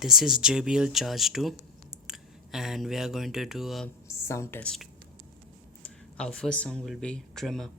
This is JBL Charge 2 and we are going to do a sound test. Our first song will be Trimmer.